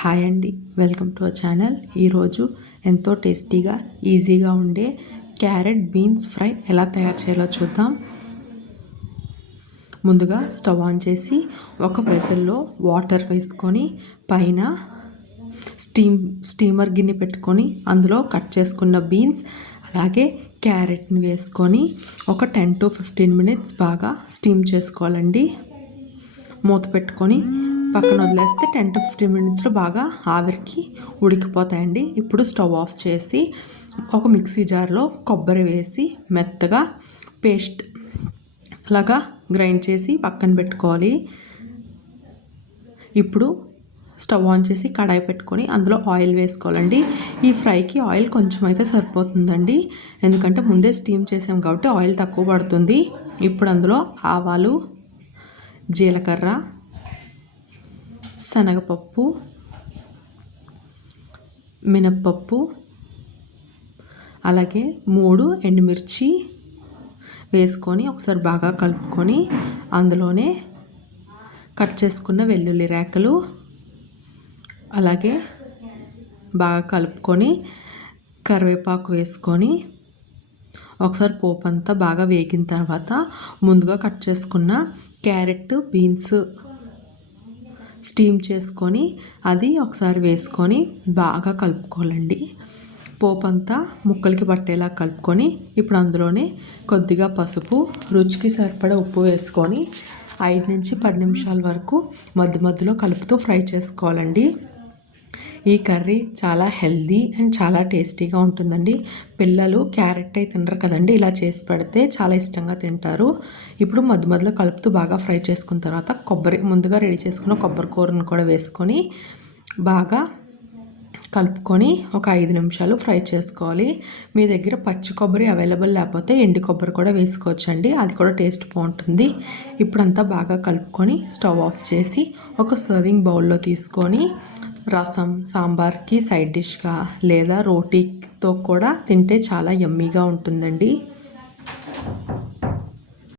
Hi అండి, welcome to our channel. ఈరోజు ఎంతో టేస్టీగా ఈజీగా ఉండే క్యారెట్ బీన్స్ ఫ్రై ఎలా తయారు చేయాలో చూద్దాం. ముందుగా స్టవ్ ఆన్ చేసి ఒక వెసల్లో వాటర్ వేసుకొని పైన స్టీమర్ గిన్నె పెట్టుకొని అందులో కట్ చేసుకున్న బీన్స్ అలాగే క్యారెట్ని వేసుకొని ఒక 10 to 15 minutes బాగా స్టీమ్ చేసుకోవాలండి. మూత పెట్టుకొని పక్కన వదిలేస్తే 10 to 15 minutesలో బాగా ఆవిరికి ఉడికిపోతాయండి. ఇప్పుడు స్టవ్ ఆఫ్ చేసి ఒక మిక్సీ జార్లో కొబ్బరి వేసి మెత్తగా పేస్ట్ లాగా గ్రైండ్ చేసి పక్కన పెట్టుకోవాలి. ఇప్పుడు స్టవ్ ఆన్ చేసి కడాయి పెట్టుకొని అందులో ఆయిల్ వేసుకోవాలండి. ఈ ఫ్రైకి ఆయిల్ కొంచెం అయితే సరిపోతుందండి, ఎందుకంటే ముందే స్టీమ్ చేసాం కాబట్టి ఆయిల్ తక్కువ పడుతుంది. ఇప్పుడు అందులో ఆవాలు, జీలకర్ర, శనగపప్పు, మినప్పప్పు, అలాగే 3 ఎండుమిర్చి వేసుకొని ఒకసారి బాగా కలుపుకొని అందులోనే కట్ చేసుకున్న వెల్లుల్లి రేకలు అలాగే బాగా కలుపుకొని కరివేపాకు వేసుకొని ఒకసారి పోపు అంతా బాగా వేగిన తర్వాత ముందుగా కట్ చేసుకున్న క్యారెట్, బీన్స్ స్టీమ్ చేసుకొని అది ఒకసారి వేసుకొని బాగా కలుపుకోవాలండి. పోపు అంతా ముక్కలకి పట్టేలా కలుపుకొని ఇప్పుడు అందులోనే కొద్దిగా పసుపు, రుచికి సరిపడా ఉప్పు వేసుకొని 5 నుంచి 10 నిమిషాల వరకు మధ్య మధ్యలో కలుపుతూ ఫ్రై చేసుకోవాలండి. ఈ కర్రీ చాలా హెల్దీ అండ్ చాలా టేస్టీగా ఉంటుందండి. పిల్లలు క్యారెట్ అయితే తినరు కదండి, ఇలా చేసి పెడితే చాలా ఇష్టంగా తింటారు. ఇప్పుడు మధ్య మధ్యలో కలుపుతూ బాగా ఫ్రై చేసుకున్న తర్వాత ముందుగా రెడీ చేసుకున్న కొబ్బరి కూరను కూడా వేసుకొని బాగా కలుపుకొని ఒక 5 నిమిషాలు ఫ్రై చేసుకోవాలి. మీ దగ్గర పచ్చి కొబ్బరి అవైలబుల్ లేకపోతే ఎండు కొబ్బరి కూడా వేసుకోవచ్చండి, అది కూడా టేస్ట్ బాగుంటుంది. ఇప్పుడంతా బాగా కలుపుకొని స్టవ్ ఆఫ్ చేసి ఒక సర్వింగ్ బౌల్లో తీసుకొని రసం, సాంబార్కి సైడ్ డిష్గా లేదా రోటీతో కూడా తింటే చాలా యమ్మీగా ఉంటుందండి.